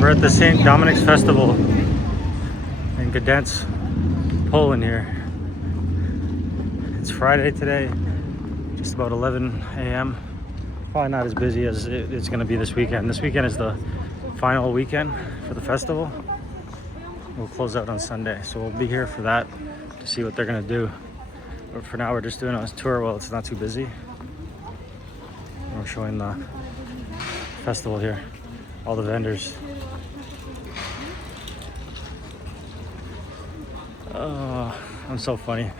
We're at the St. Dominic's Festival in Gdansk, Poland here. It's Friday today, just about 11 a.m. Probably not as busy as it's going to be this weekend. This weekend is the final weekend for the festival. We'll close out on Sunday, so we'll be here for that to see what they're going to do. But for now, we're just doing a tour while it's not too busy. We're showing the festival here, all the vendors. Oh, I'm so funny.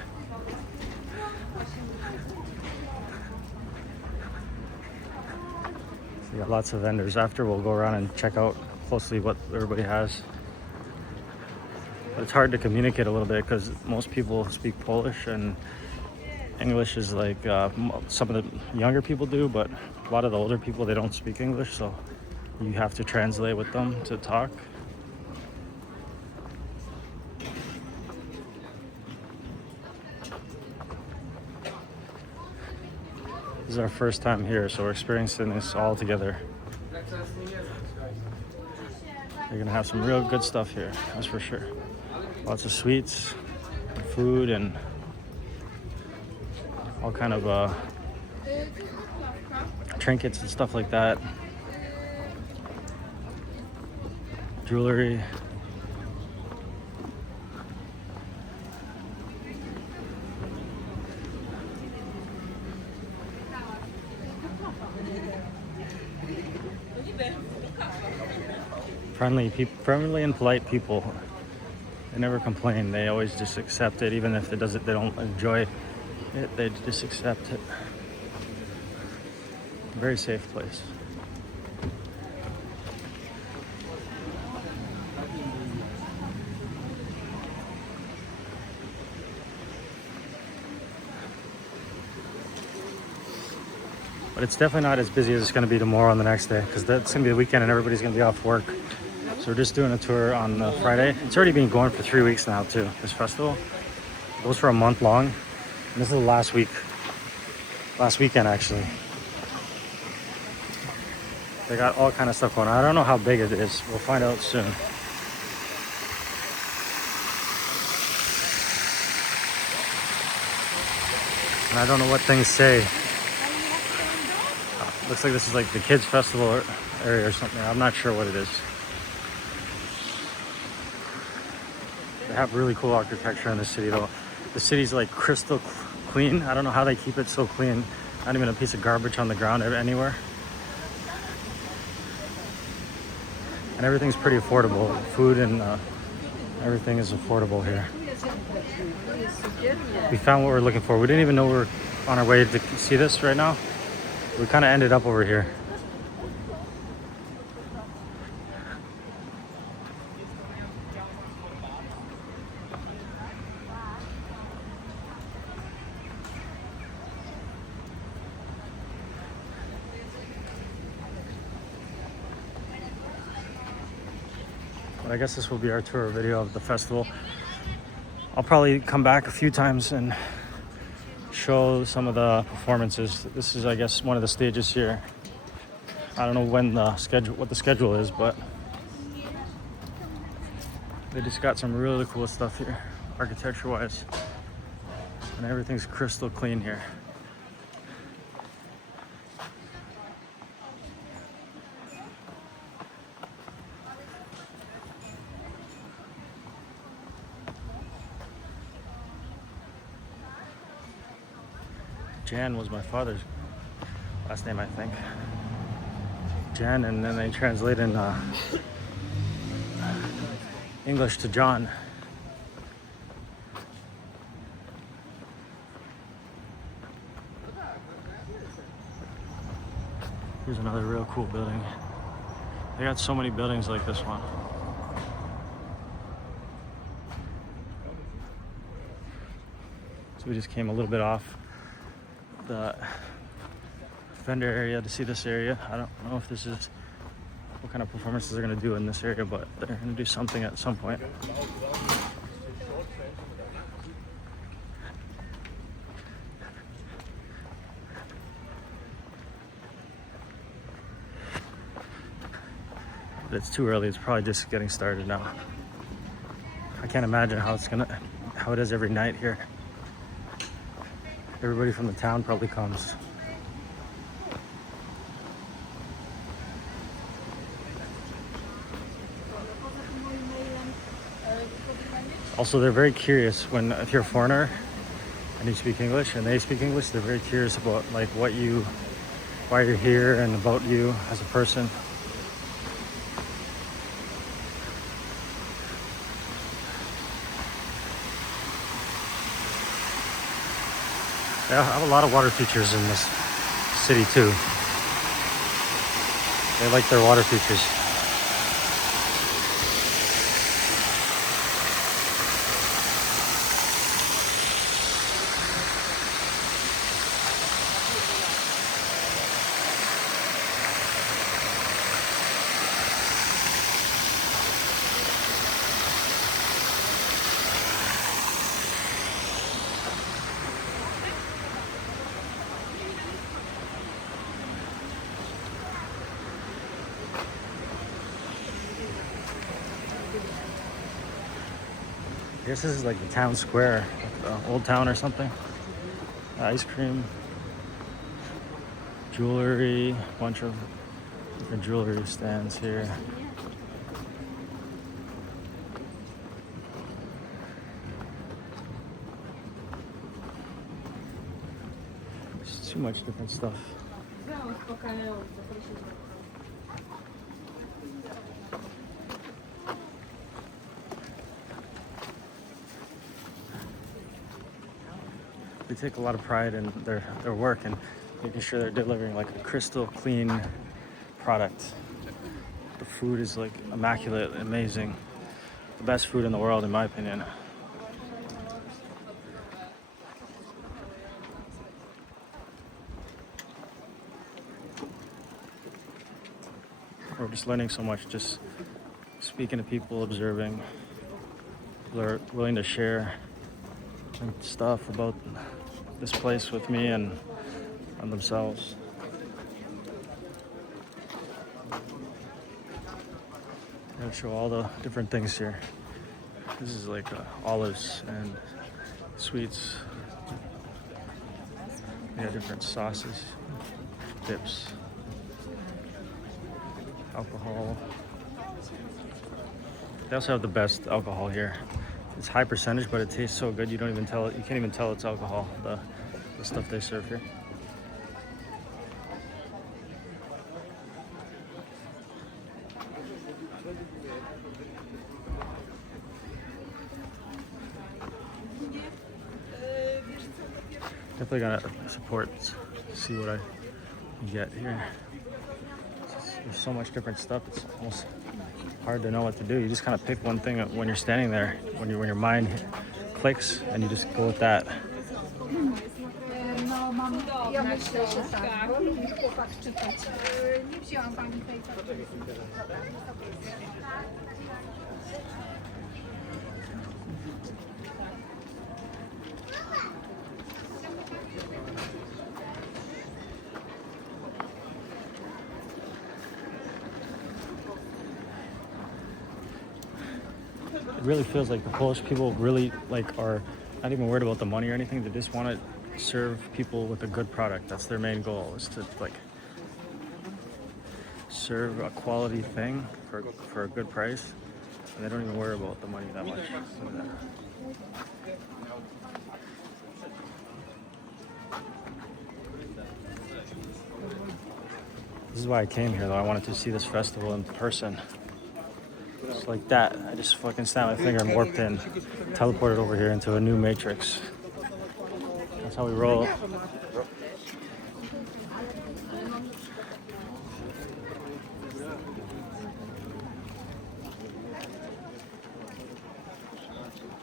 So we got lots of vendors. After, we'll go around and check out closely what everybody has. But it's hard to communicate a little bit because most people speak Polish, and English is like some of the younger people do, but a lot of the older people, they don't speak English, so you have to translate with them to talk. This is our first time here, so we're experiencing this all together. You're gonna have some real good stuff here, that's for sure. Lots of sweets, food, and all kind of trinkets and stuff like that. Jewelry. Friendly and polite people. They never complain. They always just accept it, even if they don't enjoy it. They just accept it. Very safe place. But it's definitely not as busy as it's going to be tomorrow and the next day, because that's going to be the weekend and everybody's going to be off work. So we're just doing a tour on Friday. It's already been going for 3 weeks now too, this festival. It goes for a month long. And this is the last weekend actually. They got all kind of stuff going on. I don't know how big it is. We'll find out soon. And I don't know what things say. Looks like this is like the kids' festival area or something. I'm not sure what it is. They have really cool architecture in the city though. The city's like crystal clean. I don't know how they keep it so clean. Not even a piece of garbage on the ground anywhere. And everything's pretty affordable. Food and everything is affordable here. We found what we're looking for. We didn't even know we were on our way to see this right now. We kind of ended up over here. But I guess this will be our tour video of the festival. I'll probably come back a few times and show some of the performances. This is, I guess, one of the stages here. I don't know what the schedule is, but they just got some really cool stuff here, architecture-wise, and everything's crystal clean here. Jan was my father's last name, I think. Jan, and then they translate in English to John. Here's another real cool building. They got so many buildings like this one. So we just came a little bit off the vendor area to see this area. I don't know if this is what kind of performances they're going to do in this area, but they're going to do something at some point. but it's too early. It's probably just getting started now. I can't imagine how it is every night here. Everybody from the town probably comes. Also, they're very curious if you're a foreigner and you speak English and they speak English, they're very curious about like why you're here and about you as a person. They have a lot of water features in this city too. They like their water features. I guess this is like the town square, Old Town or something. Ice cream, jewelry, a bunch of different jewelry stands here. There's too much different stuff. They take a lot of pride in their work and making sure they're delivering like a crystal clean product. The food is like immaculate, amazing. The best food in the world in my opinion. We're just learning so much, just speaking to people, observing. People are willing to share stuff about this place with me and themselves. I'll show all the different things here. This is like olives and sweets. We got different sauces, dips, alcohol. They also have the best alcohol here. It's high percentage, but it tastes so good you don't even tell it. You can't even tell it's alcohol. The stuff they serve here. Definitely gonna see what I can get here. There's so much different stuff. It's almost hard to know what to do. You just kind of pick one thing when you're standing there, when your mind clicks, and you just go with that. It really feels like the Polish people really are not even worried about the money or anything. They just want to serve people with a good product. That's their main goal, is to serve a quality thing for a good price, and they don't even worry about the money that much. Look at that. This is why I came here, though. I wanted to see this festival in person. Just like that. I just fucking snapped my finger and warped in, teleported over here into a new matrix. That's how we roll.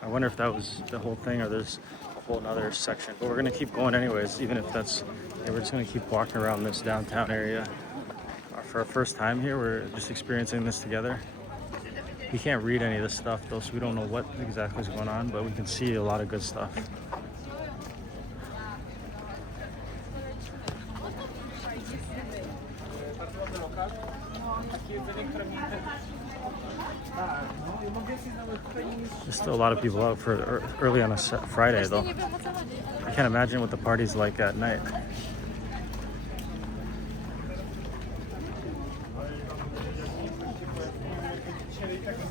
I wonder if that was the whole thing or there's a whole nother section. But we're gonna keep going anyways, even if that's, we're just gonna keep walking around this downtown area. For our first time here, we're just experiencing this together. We can't read any of this stuff though, so we don't know what exactly is going on, but we can see a lot of good stuff. There's still a lot of people out for early on a Friday though. I can't imagine what the party's like at night.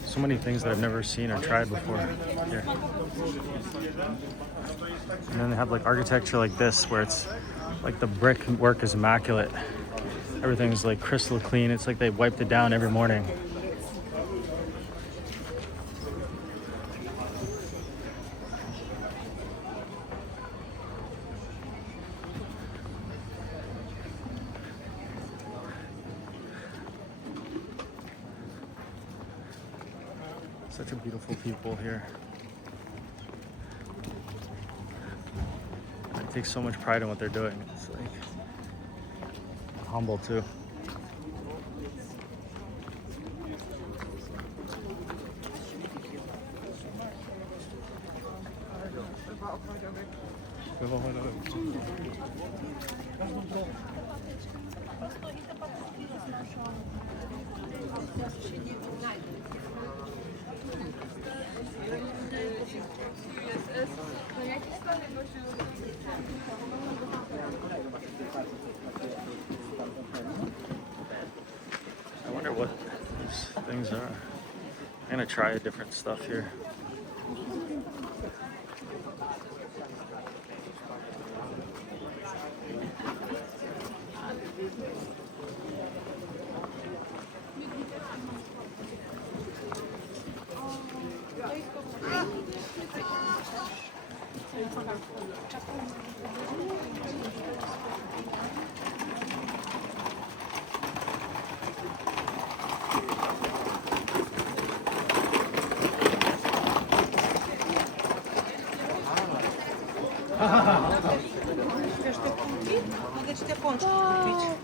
So many things that I've never seen or tried before here. And then they have like architecture like this where it's like the brick work is immaculate. Everything's like crystal clean. It's like they wiped it down every morning. Such a beautiful people here. They take so much pride in what they're doing. It's like humble too. I wonder what these things are. I'm gonna try different stuff here. Chcesz te kulki? Mogę ci te pączki kupić.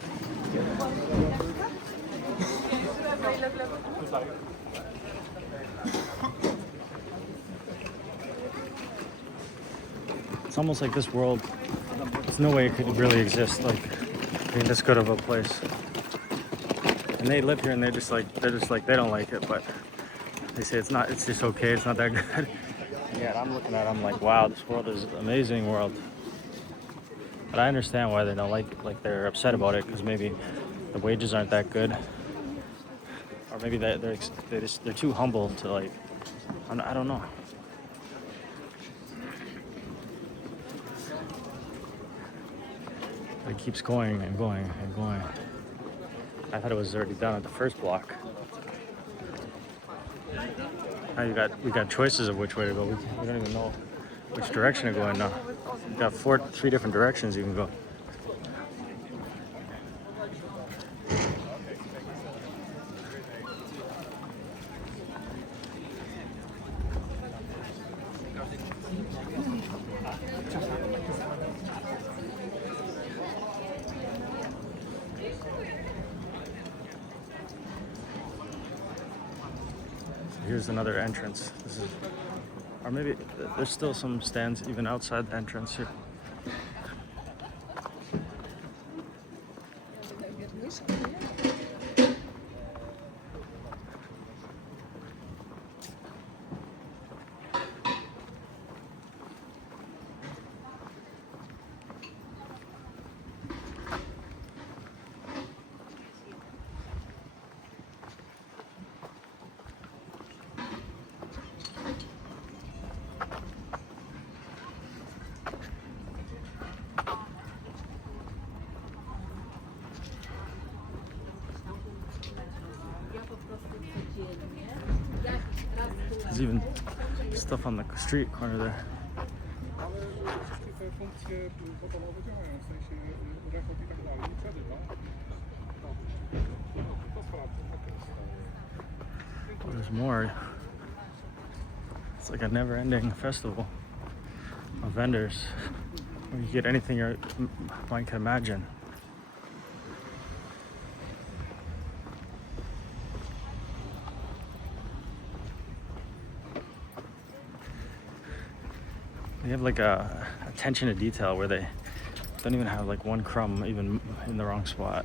It's almost like this world, there's no way it could really exist like being this good of a place. And they live here and they're just like they don't like it, but they say it's just okay, it's not that good. And yet I'm looking at it, I'm like, wow, this world is an amazing world. But I understand why they don't like they're upset about it, because maybe the wages aren't that good, or maybe they're too humble to like. I don't know. But it keeps going and going and going. I thought it was already done at the first block. Now we got choices of which way to go. We don't even know which direction to go in now. We got three different directions you can go. Here's another entrance. Or maybe there's still some stands even outside the entrance here. There's even stuff on the street corner there. Oh, there's more. It's like a never-ending festival of vendors where you get anything your mind can imagine. They have like a attention to detail where they don't even have like one crumb even in the wrong spot.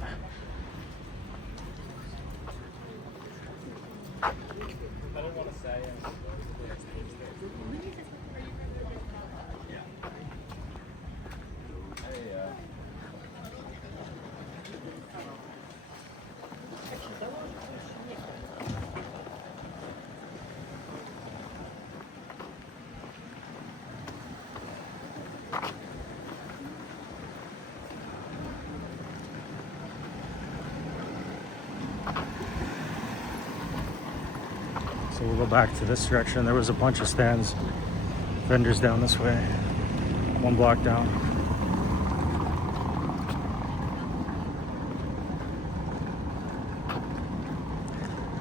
So we'll go back to this direction. There was a bunch of stands, vendors down this way, one block down.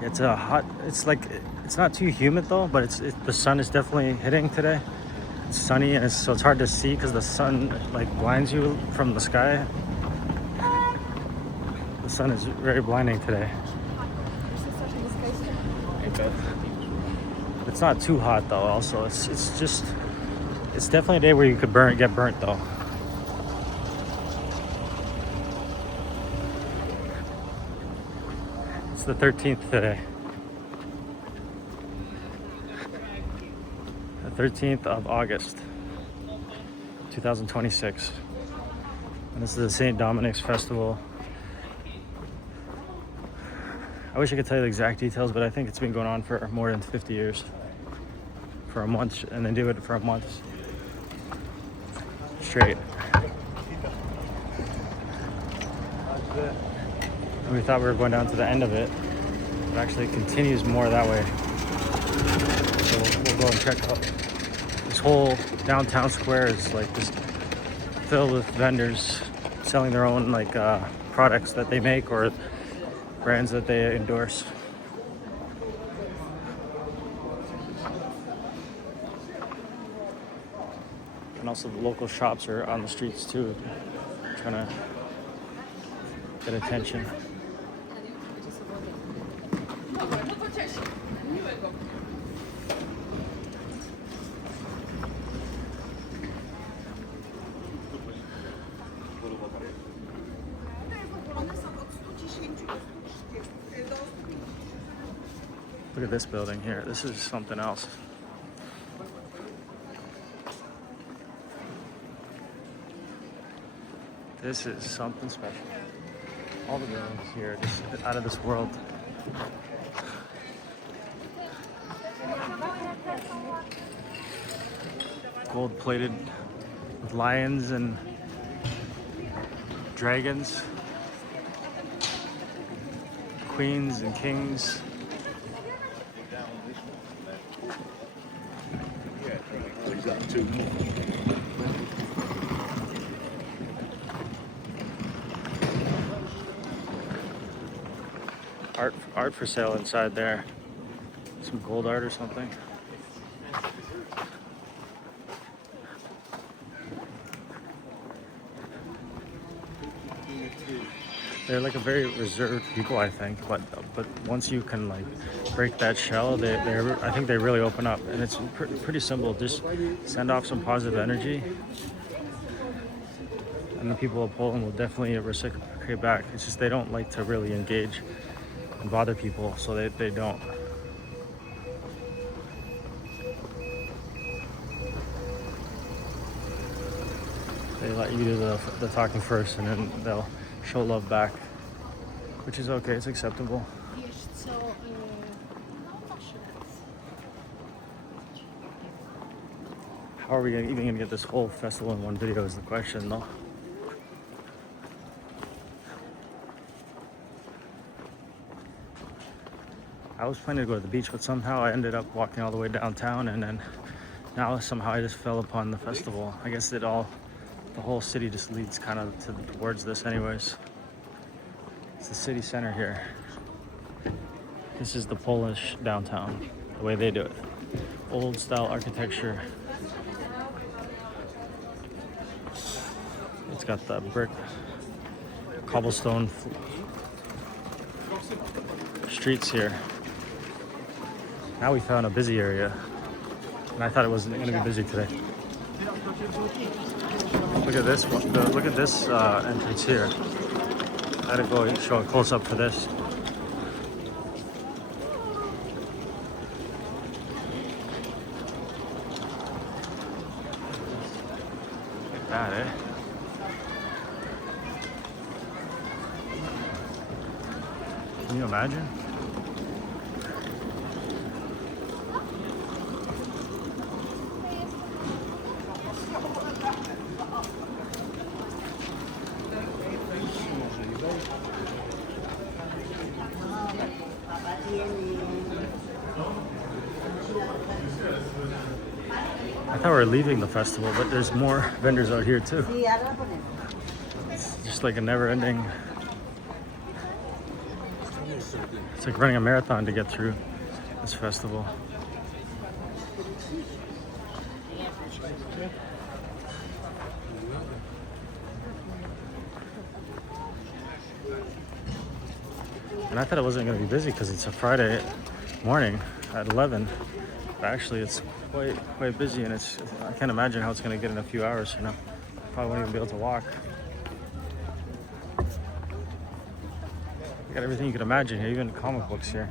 It's a hot, it's not too humid though, but the sun is definitely hitting today. It's sunny and so it's hard to see because the sun like blinds you from the sky. The sun is very blinding today. It's not too hot though. Also, it's definitely a day where you could get burnt though. It's the 13th today. The 13th of August, 2026. And this is the St. Dominic's festival. I wish I could tell you the exact details, but I think it's been going on for more than 50 years. For a month, and they do it for a month straight. And we thought we were going down to the end of it, but actually it continues more that way. So we'll go and check out. This whole downtown square is like just filled with vendors selling their own like products that they make or brands that they endorse. And also the local shops are on the streets too, trying to get attention. Look at this building here. This is something else. This is something special. All the buildings here are just out of this world. Gold plated with lions and dragons, queens and kings. Art for sale inside there. Some gold art or something. They're like a very reserved people, I think, but once you can like break that shell, I think they really open up, and it's pretty simple. Just send off some positive energy, and the people of Poland will definitely reciprocate back. It's just they don't like to really engage and bother people, so they don't. They let you do the talking first, and then they'll show love back, which is okay. It's acceptable. How are we even gonna get this whole festival in one video is the question, though. I was planning to go to the beach, but somehow I ended up walking all the way downtown, and then now somehow I just fell upon the festival. I guess the whole city just leads kind of towards this anyways. It's the city center here. This is the Polish downtown, the way they do it. Old style architecture. It's got the brick, cobblestone streets here. Now we found a busy area, and I thought it wasn't going to be busy today. Look at this one. Look at this entrance here. I had to go show a close up for this. Look at that, eh? Can you imagine? I thought we were leaving the festival, but there's more vendors out here too. It's just like a never-ending. It's like running a marathon to get through this festival. And I thought it wasn't going to be busy because it's a Friday morning at 11. But actually, it's quite busy, and I can't imagine how it's going to get in a few hours. You know, probably won't even be able to walk. You got everything you could imagine here, even comic books here.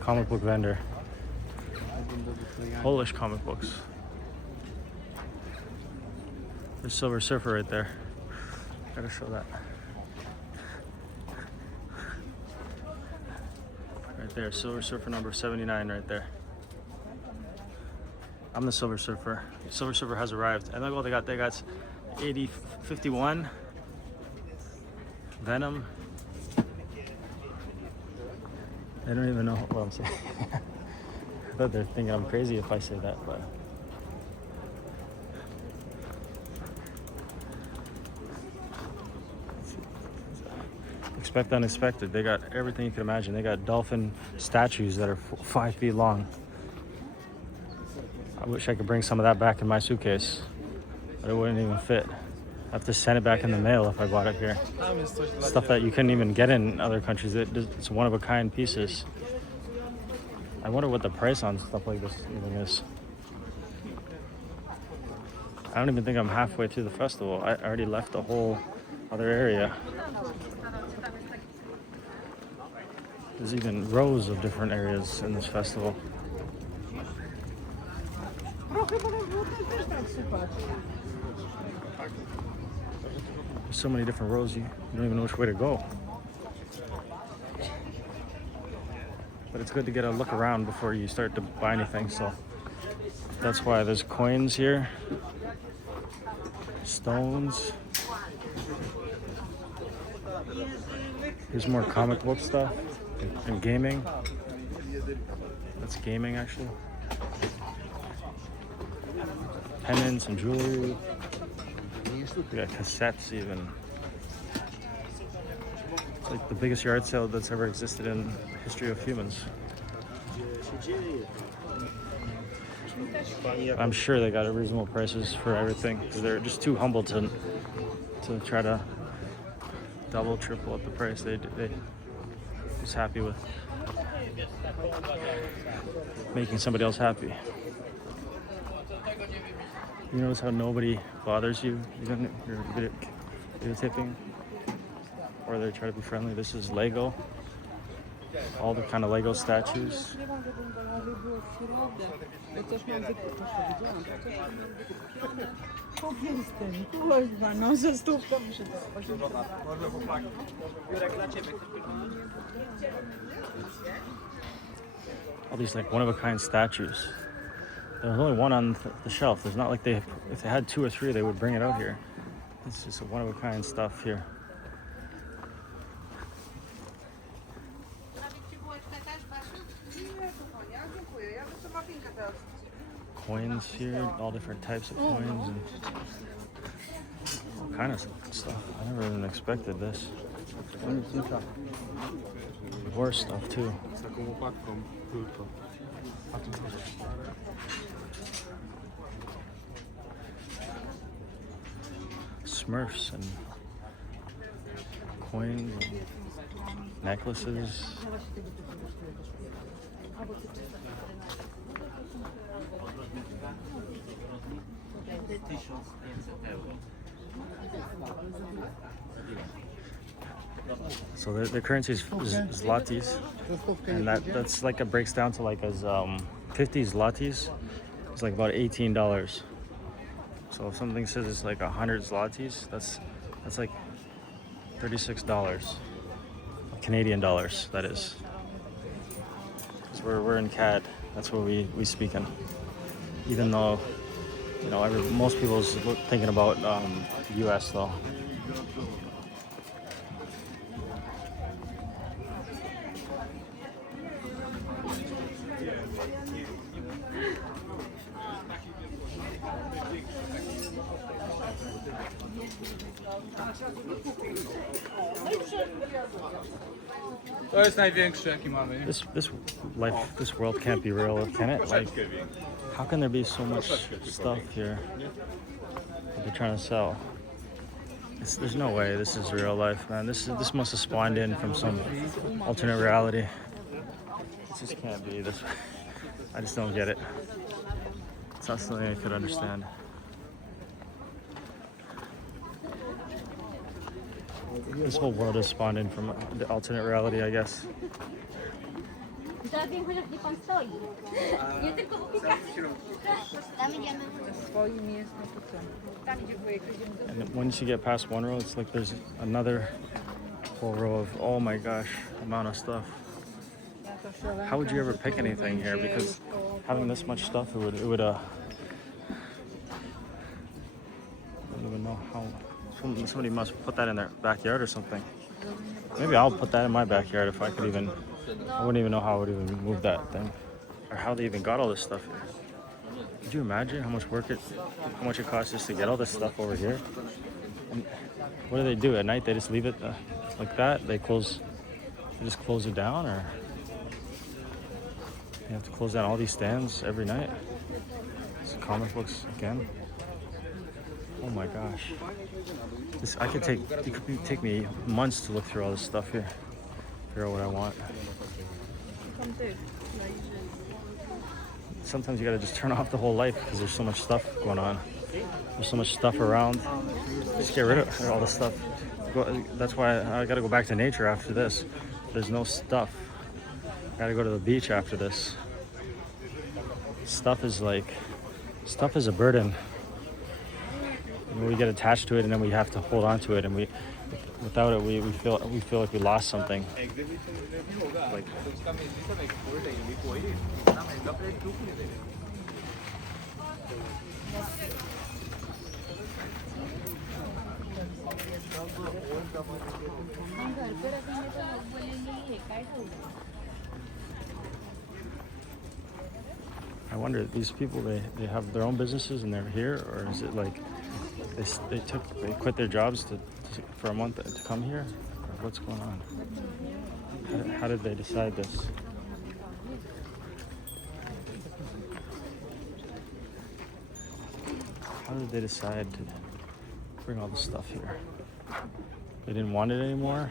Comic book vendor. Polish comic books. There's Silver Surfer right there. Gotta show that. Right there, Silver Surfer number 79 right there. I'm the Silver Surfer. Silver Surfer has arrived. And look what they got 51. Venom. They don't even know what I'm saying. I thought they're thinking I'm crazy if I say that, but expect unexpected. They got everything you can imagine. They got dolphin statues that are 5 feet long. I wish I could bring some of that back in my suitcase, but it wouldn't even fit. I have to send it back in the mail if I bought it here. Stuff that you couldn't even get in other countries. It's one-of-a-kind pieces. I wonder what the price on stuff like this even is. I don't even think I'm halfway through the festival. I already left the whole other area. There's even rows of different areas in this festival. There's so many different rows, you don't even know which way to go. But it's good to get a look around before you start to buy anything, so that's why there's coins here, stones. Here's more comic book stuff and gaming. That's gaming actually. Pendants and jewelry. We got cassettes even. It's like the biggest yard sale that's ever existed in the history of humans. I'm sure they got reasonable prices for everything because they're just too humble to try to double, triple up the price. They just happy with making somebody else happy. You notice how nobody bothers you, even if you're videotaping, or they try to be friendly. This is Lego. All the kind of Lego statues. All these like one-of-a-kind statues. There's only one on the shelf. There's not like if they had 2 or 3, they would bring it out here. It's just a one-of-a-kind stuff here. Coins here, all different types of coins and all kind of stuff. I never even expected this. War stuff too. Smurfs and coins and necklaces. So the currency is zlotys, and that's like it breaks down to like as 50 zlotys. It's like about $18. So if something says it's like 100 zlotys, that's like $36 Canadian dollars. That is. Because we're in CAD. That's what we speak in. Even though, you know, most people's thinking about US though. To jest największy jaki mamy. This world can't be real, can it? Like, how can there be so much stuff here that they're trying to sell? There's no way this is real life, man. This must have spawned in from some alternate reality. It just can't be this. I just don't get it. It's not something I could understand. This whole world has spawned in from the alternate reality, I guess. Za wiem, chociaż gdzie pan stoi. Nie tylko w aplikacji. Tam idziemy. Swoim jest, no to co? Tam gdzie wujek idziemy. And once you get past one row, it's like there's another whole row of, oh my gosh, amount of stuff. How would you ever pick anything here? Because having this much stuff, it would I don't even know how. Somebody must put that in their backyard or something. Maybe I'll put that in my backyard if I could even. I wouldn't even know how I would even move that thing, or how they even got all this stuff here. Could you imagine how much it costs just to get all this stuff over here? And what do? At night they just leave it like that? They just close it down, or you have to close down all these stands every night? It's comic books again. Oh my gosh. It could take me months to look through all this stuff here. Figure out what I want. Sometimes you gotta just turn off the whole life because there's so much stuff going on. There's so much stuff around. Just get rid of all the stuff. That's why I gotta go back to nature after this. There's no stuff. I gotta go to the beach after this. Stuff is a burden. We get attached to it, and then we have to hold on to it, and without it, we feel like we lost something. Like, I wonder, these people, they have their own businesses and they're here, or is it like they quit their jobs for a month to come here? Or what's going on? How did they decide this? How did they decide to bring all this stuff here? They didn't want it anymore.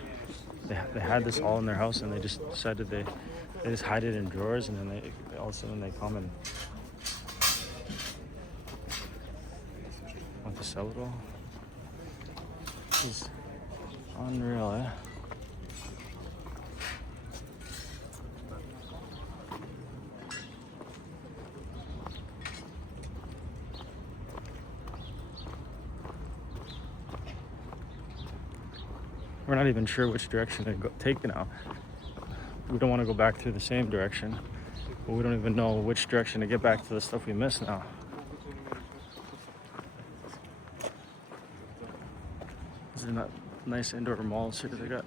They had this all in their house, and they just decided they just hide it in drawers, and then all of a sudden they come and want to sell it all. This is unreal, eh? We're not even sure which direction to take now. We don't want to go back through the same direction, but we don't even know which direction to get back to the stuff we missed now. This is a nice indoor mall here they got.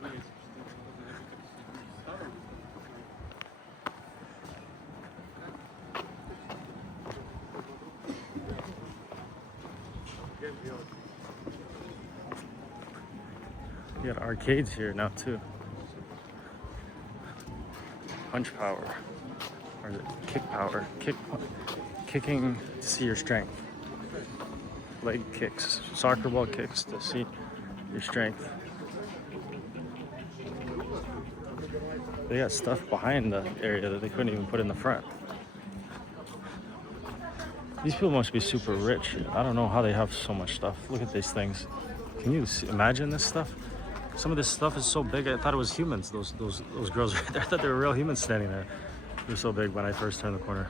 You got arcades here now too. Punch power, or is it kick power? Kicking to see your strength. Leg kicks, soccer ball kicks to see your strength. They got stuff behind the area that they couldn't even put in the front. These people must be super rich. I don't know how they have so much stuff. Look at these things. Can you imagine this stuff? Some of this stuff is so big, I thought it was humans, those girls right there. I thought they were real humans standing there. They were so big when I first turned the corner.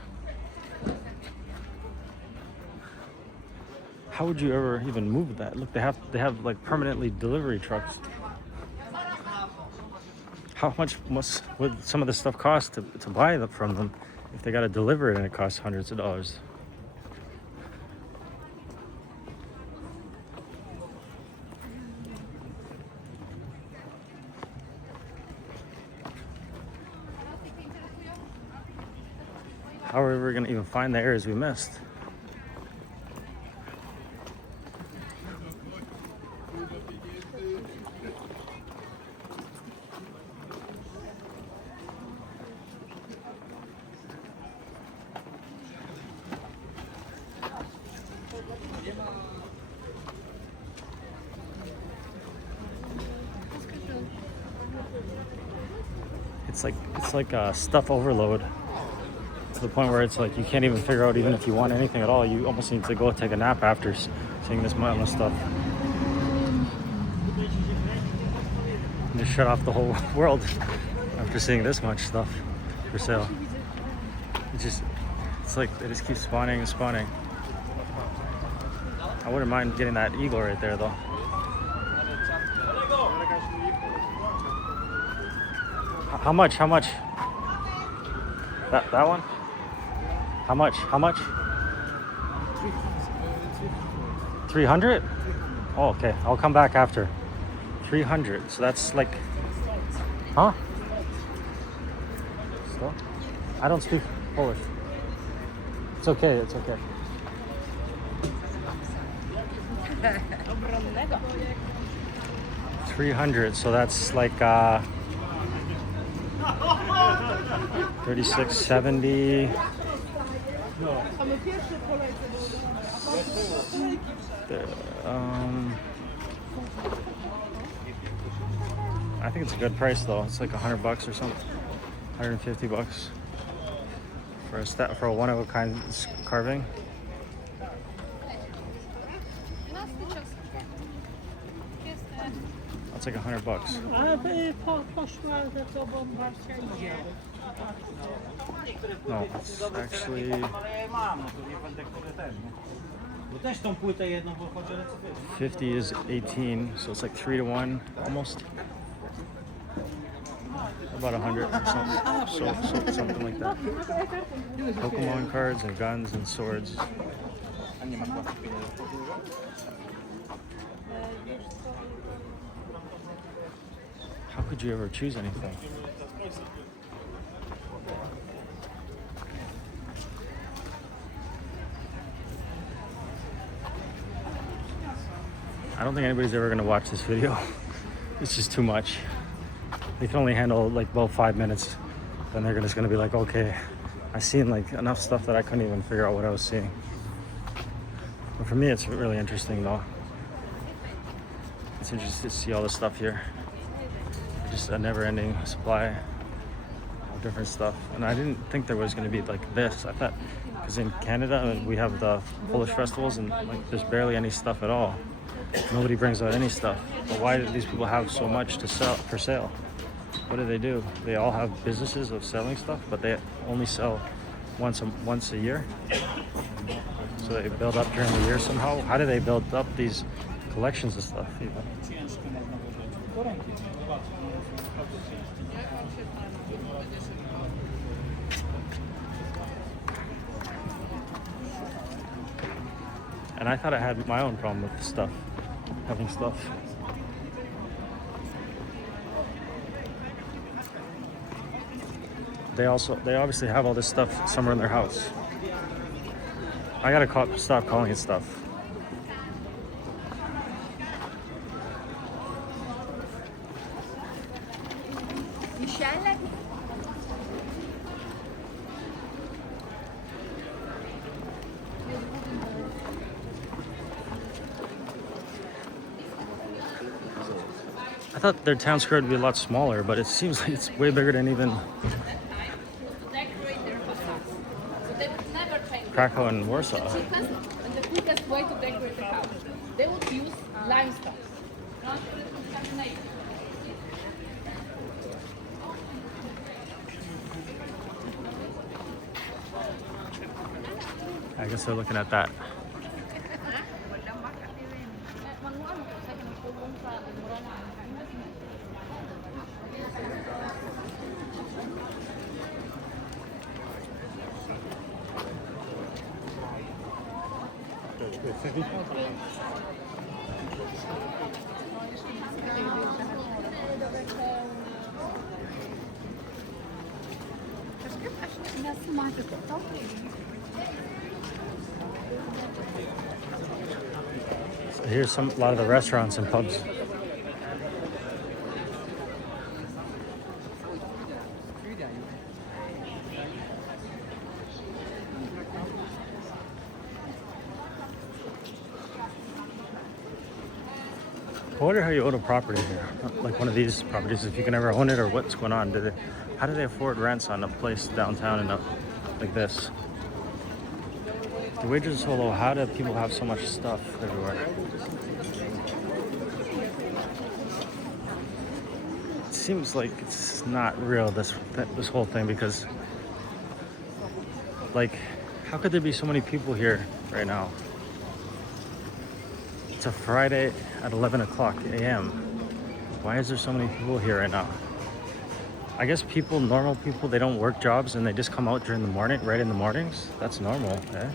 How would you ever even move that? Look, they have like permanently delivery trucks. How much would some of this stuff cost to buy from them if they got to deliver it and it costs hundreds of dollars? How are we ever going to even find the areas we missed? It's like a stuff overload to the point where it's like you can't even figure out even if you want anything at all. You almost need to go take a nap after seeing this amount of stuff. And just shut off the whole world after seeing this much stuff for sale. It's like it just keeps spawning and spawning. I wouldn't mind getting that eagle right there though. How much? How much? That one? How much? How much? 300? Oh, okay. I'll come back after. 300. So that's like, huh? So, I don't speak Polish. It's okay. It's okay. 300. So that's like 36.70. I think it's a good price though. It's like $100 or something. $150 for a one of a kind carving. That's like $100. No, it's actually 50 is 18, so it's like 3 to 1 almost. About 100 or something, something like that. Pokemon cards and guns and swords. How could you ever choose anything? I don't think anybody's ever gonna watch this video. It's just too much. They can only handle like about 5 minutes. Then they're just gonna be like, okay, I seen like enough stuff that I couldn't even figure out what I was seeing. But for me, it's really interesting though. It's interesting to see all this stuff here. Just a never-ending supply of different stuff. And I didn't think there was gonna be like this. I thought, because in Canada we have the Polish festivals and like there's barely any stuff at all. Nobody brings out any stuff. But why do these people have so much to sell for sale? What do? They all have businesses of selling stuff, but they only sell once a year. So they build up during the year somehow. How do they build up these collections of stuff even? And I thought I had my own problem with stuff, having stuff. They obviously have all this stuff somewhere in their house. I gotta stop calling it stuff. I thought their town square would be a lot smaller, but it seems like it's way bigger than even Krakow and Warsaw. And the quickest way to decorate the house. They would use limestone. I guess they're looking at that. So here's a lot of the restaurants and pubs. I wonder how you own a property here, like one of these properties, if you can ever own it or what's going on. How do they afford rents on a place downtown and up like this? The wages are so low. How do people have so much stuff everywhere? It seems like it's not real, this whole thing, because like, how could there be so many people here right now? It's a Friday at 11 o'clock a.m. Why is there so many people here right now? I guess people, normal people, they don't work jobs and they just come out during the morning, right in the mornings. That's normal, eh?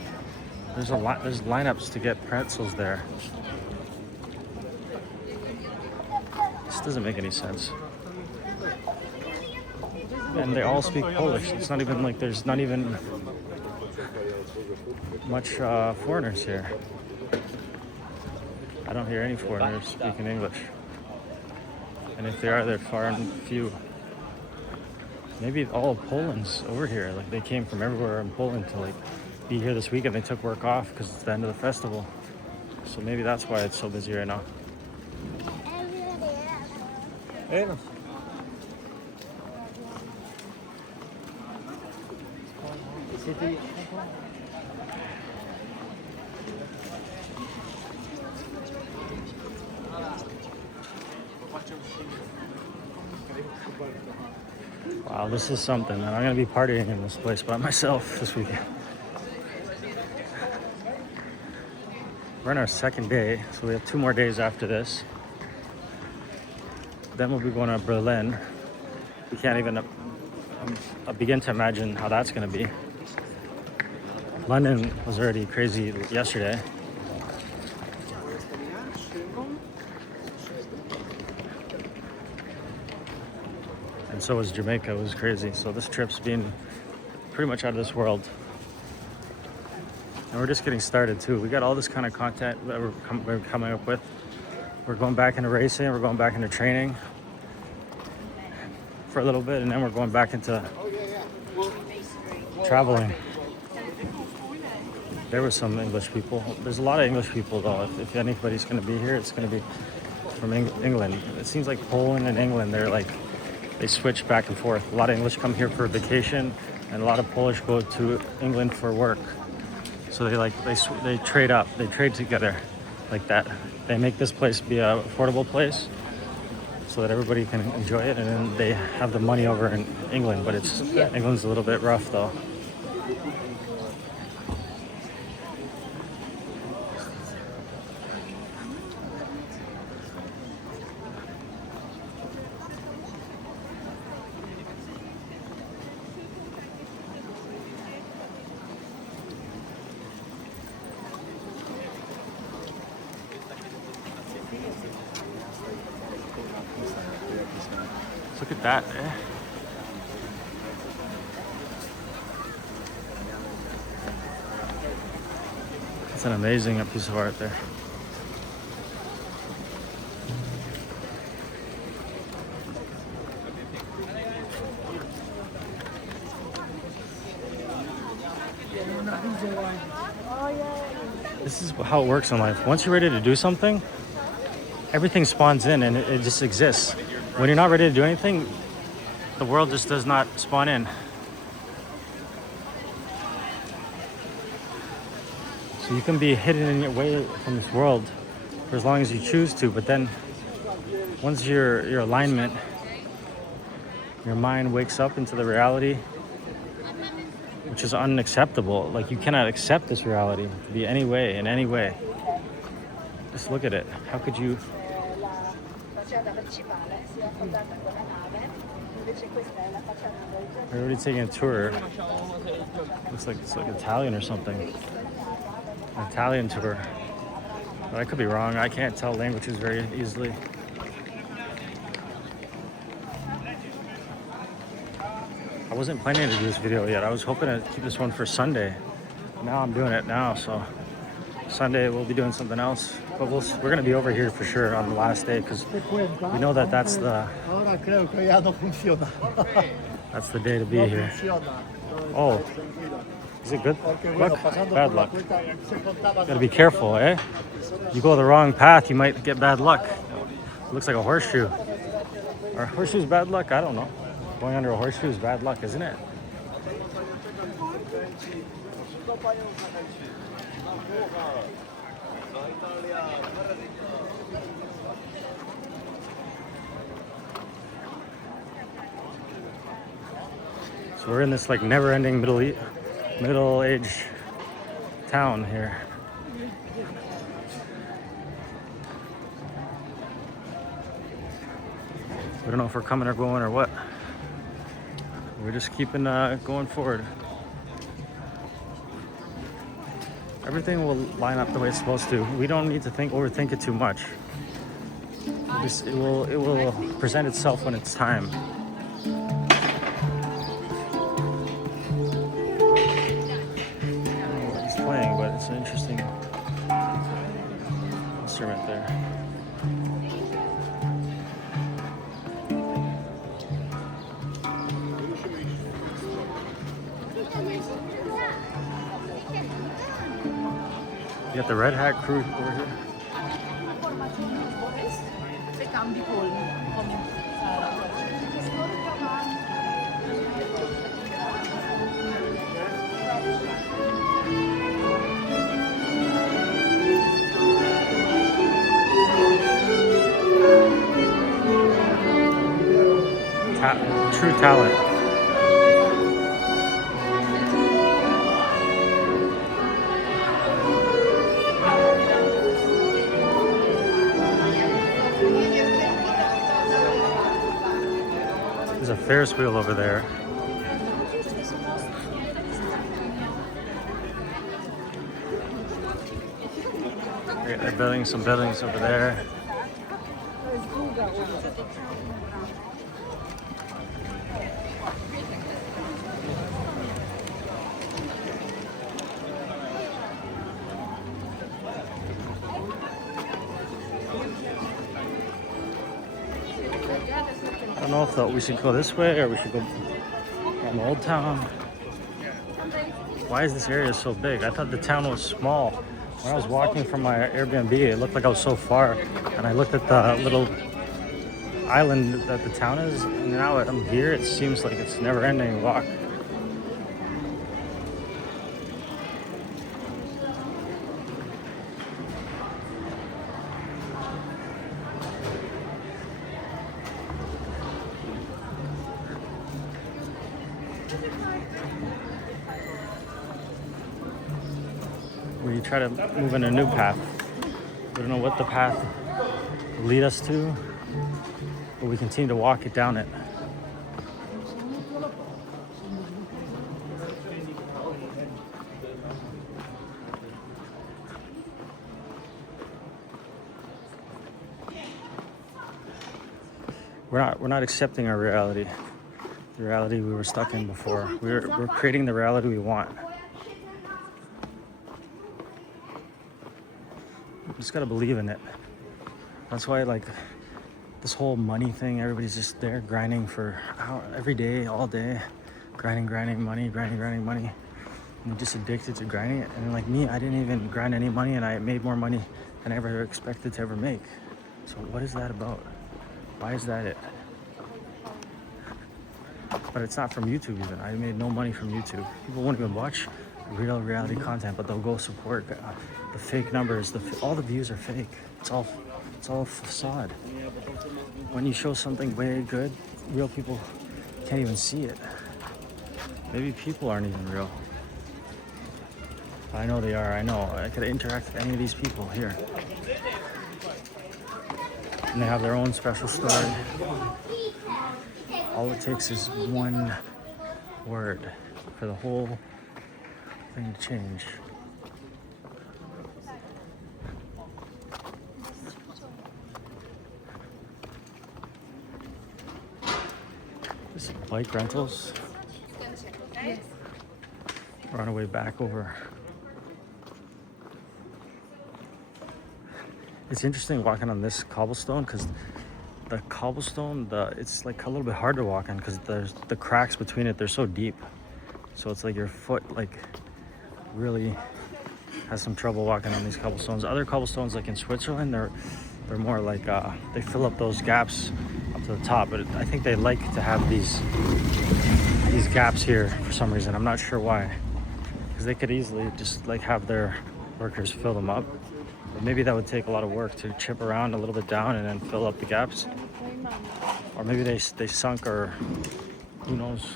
There's lineups to get pretzels there. This doesn't make any sense. And they all speak Polish. It's not even like there's not even much foreigners here. I don't hear any foreigners speaking English. And if they are, they're far and few. Maybe all of Poland's over here. Like they came from everywhere in Poland to like be here this weekend. They took work off because it's the end of the festival. So maybe that's why it's so busy right now. Wow, this is something, and I'm gonna be partying in this place by myself this weekend. We're on our second day, so we have 2 more days after this. Then we'll be going to Berlin. We can't even begin to imagine how that's gonna be. London was already crazy yesterday. And so was Jamaica. It was crazy. So this trip's been pretty much out of this world. And we're just getting started too. We got all this kind of content that we're coming up with. We're going back into racing. We're going back into training for a little bit, and then we're going back into traveling. There were some English people. There's a lot of English people though. If anybody's going to be here, it's going to be from England. It seems like Poland and England, they switch back and forth. A lot of English come here for vacation, and a lot of Polish go to England for work. So they trade up. They trade together like that. They make this place be an affordable place so that everybody can enjoy it, and then they have the money over in England. But England's a little bit rough though. Look at that, eh? It's an amazing piece of art there. This is how it works in life. Once you're ready to do something, everything spawns in and it just exists. When you're not ready to do anything, the world just does not spawn in. So you can be hidden in your way from this world for as long as you choose to, but then once your alignment, your mind wakes up into the reality, which is unacceptable. Like you cannot accept this reality to be any way, in any way. Just look at it. How could you? Everybody's taking a tour. Looks like it's like Italian or something. An Italian tour. But I could be wrong. I can't tell languages very easily. I wasn't planning to do this video yet. I was hoping to keep this one for Sunday. Now I'm doing it now, so Sunday we'll be doing something else. But we're gonna be over here for sure on the last day because we know that that's the day to be here. Oh, is it good luck? Bad luck. Gotta be careful, eh? You go the wrong path, you might get bad luck. It looks like a horseshoe. Are horseshoes bad luck? I don't know. Going under a horseshoe is bad luck, isn't it? So we're in this like never-ending middle-aged town here. We don't know if we're coming or going or what. We're just keeping going forward. Everything will line up the way it's supposed to. We don't need to overthink it too much. It will present itself when it's time. I don't know what he's playing, but it's an interesting instrument there. You got the Red Hat crew over here. True talent. There's a Ferris wheel over there. They're building some buildings over there. I don't know if we should go this way or we should go on Old Town. Why is this area so big? I thought the town was small. When I was walking from my Airbnb, it looked like I was so far. And I looked at the little island that the town is, and now that I'm here, it seems like it's a never-ending walk. We try to move in a new path. We don't know what the path will lead us to, but we continue to walk it down it. We're not accepting our reality, the reality we were stuck in before. We're creating the reality we want. You just gotta believe in it. That's why, like, this whole money thing, everybody's just there grinding for every day, all day, grinding money, grinding money. And you're just addicted to grinding it. And like me, I didn't even grind any money, and I made more money than I ever expected to ever make. So what is that about? Why is that it? But it's not from YouTube even. I made no money from YouTube. People won't even watch real reality content, but they'll go support the fake numbers. All the views are fake. It's all facade. When you show something way good, real people can't even see it. Maybe people aren't even real. I know they are. I know. I could interact with any of these people here. And they have their own special story. All it takes is one word for the whole thing to change. This is bike rentals. We're on our way back over. It's interesting walking on this cobblestone because the cobblestone, it's like a little bit hard to walk on because there's the cracks between it. They're so deep, so it's like your foot like really has some trouble walking on these cobblestones. Other cobblestones, like in Switzerland, They're more like they fill up those gaps up to the top, but I think they like to have these gaps here for some reason. I'm not sure why, because they could easily just like have their workers fill them up. But maybe that would take a lot of work to chip around a little bit down and then fill up the gaps. Or maybe they sunk, or who knows.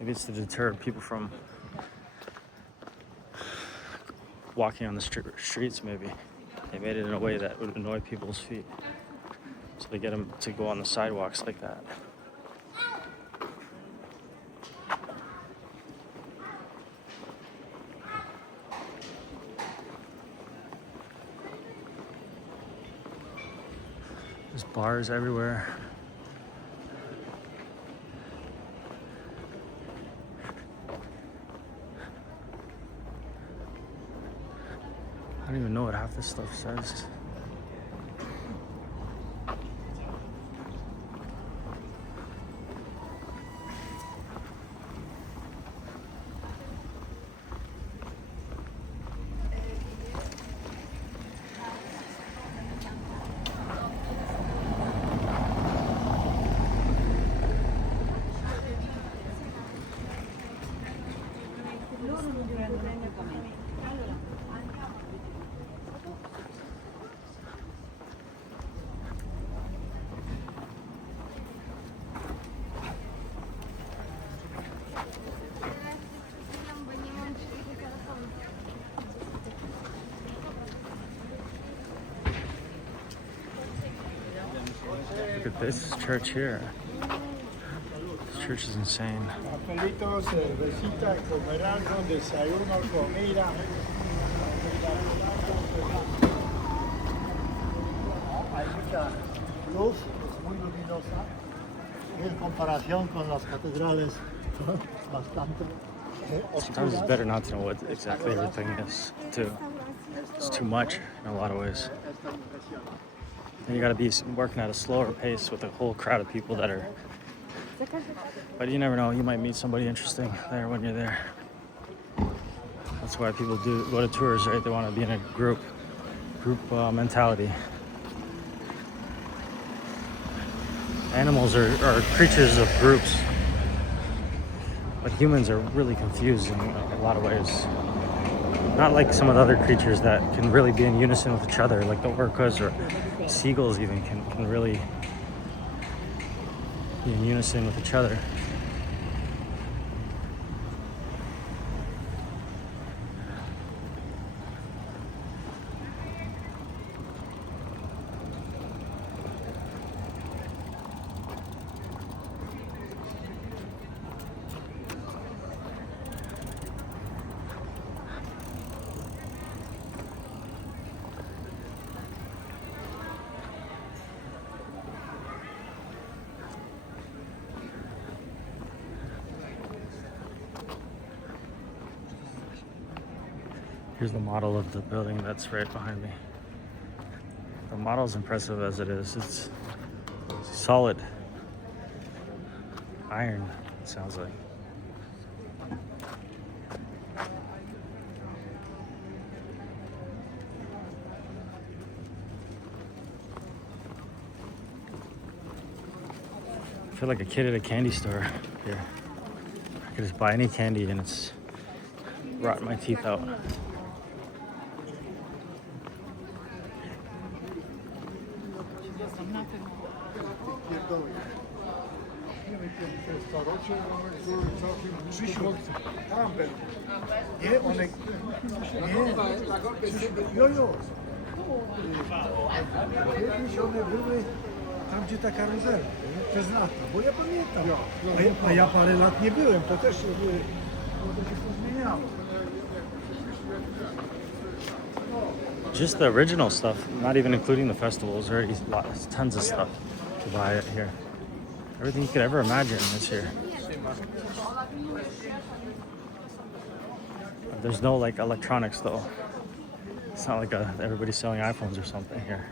Maybe it's to deter people from walking on the streets. Maybe they made it in a way that would annoy people's feet, so they get them to go on the sidewalks like that. There's bars everywhere. I don't even know what half this stuff says. Look at this church here. This church is insane. Papelitos, cervecita, comer algo, desayuno, comida. Hay mucha luz, es muy luminosa. Y en comparación con las catedrales, bastante Sometimes it's better not to know what exactly everything is, too. It's too much in a lot of ways. And you gotta be working at a slower pace with a whole crowd of people that are... But you never know, you might meet somebody interesting there when you're there. That's why people do go to tours, right? They want to be in a group mentality. Animals are creatures of groups, but humans are really confused in a lot of ways. Not like some of the other creatures that can really be in unison with each other, like the orcas or seagulls even can really be in unison with each other. Here's the model of the building that's right behind me. The model's impressive as it is. It's solid iron, it sounds like. I feel like a kid at a candy store here. I could just buy any candy and it's rotting my teeth out. Krzysiu, tam był. Nie, one... Nie, jojo. Kiedyś one były tam, gdzie ta karuzela, przez lata, bo ja pamiętam. A ja parę lat nie byłem, to też były, to się pozmieniało. Just the original stuff, not even including the festivals. Already tons of stuff to buy it here. Everything you could ever imagine is here. There's no like electronics though. It's not like everybody's selling iPhones or something here.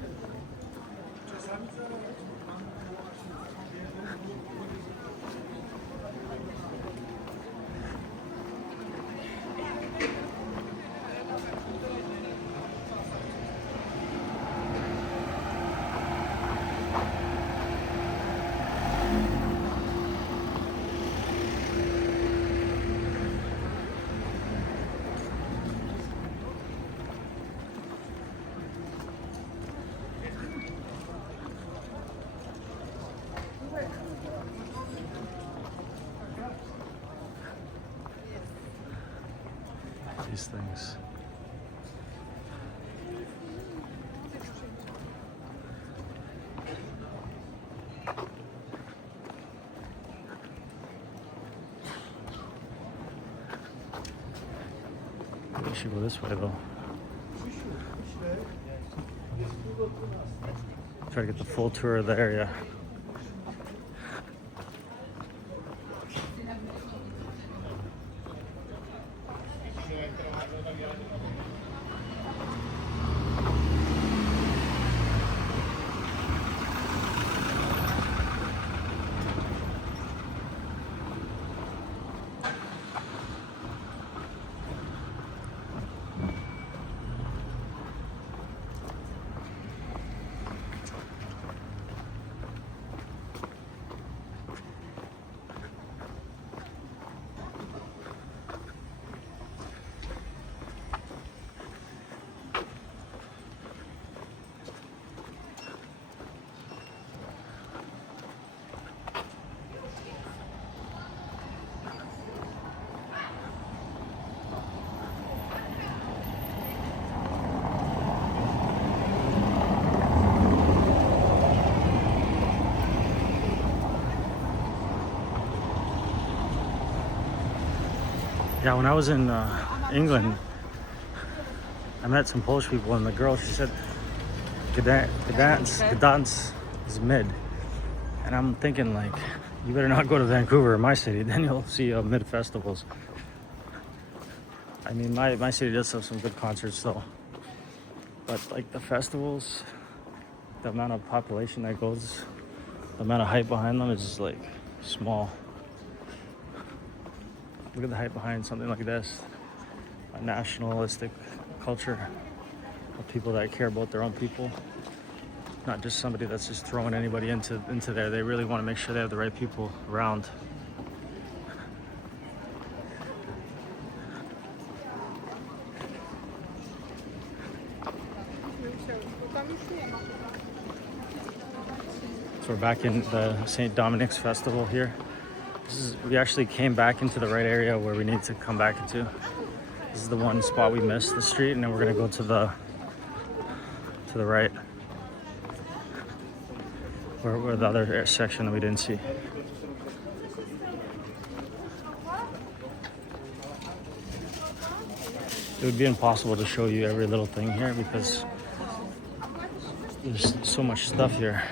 these things. We should go this way though. Try to get the full tour of the area. Yeah, when I was in England, I met some Polish people, and the girl, she said, Gdansk is mid. And I'm thinking, like, you better not go to Vancouver or my city, then you'll see mid festivals. I mean, my city does have some good concerts though. But like the festivals, the amount of population that goes, the amount of hype behind them is just like small. Look at the hype behind something like this. A nationalistic culture of people that care about their own people. Not just somebody that's just throwing anybody into there. They really want to make sure they have the right people around. So we're back in the St. Dominic's festival here. We actually came back into the right area where we need to come back into. This is the one spot we missed, the street, and then we're gonna go to the right, where the other section that we didn't see. It would be impossible to show you every little thing here because there's so much stuff here.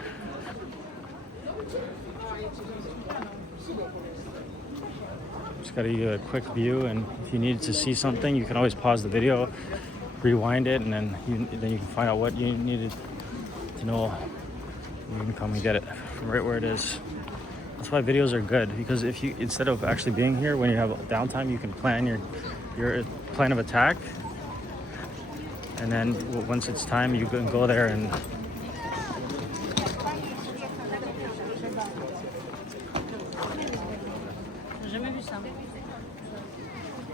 Just got to give you a quick view, and if you needed to see something, you can always pause the video, rewind it, and then you can find out what you needed to know. You can come and get it from right where it is. That's why videos are good, because if you, instead of actually being here when you have downtime, you can plan your plan of attack, and then once it's time, you can go there and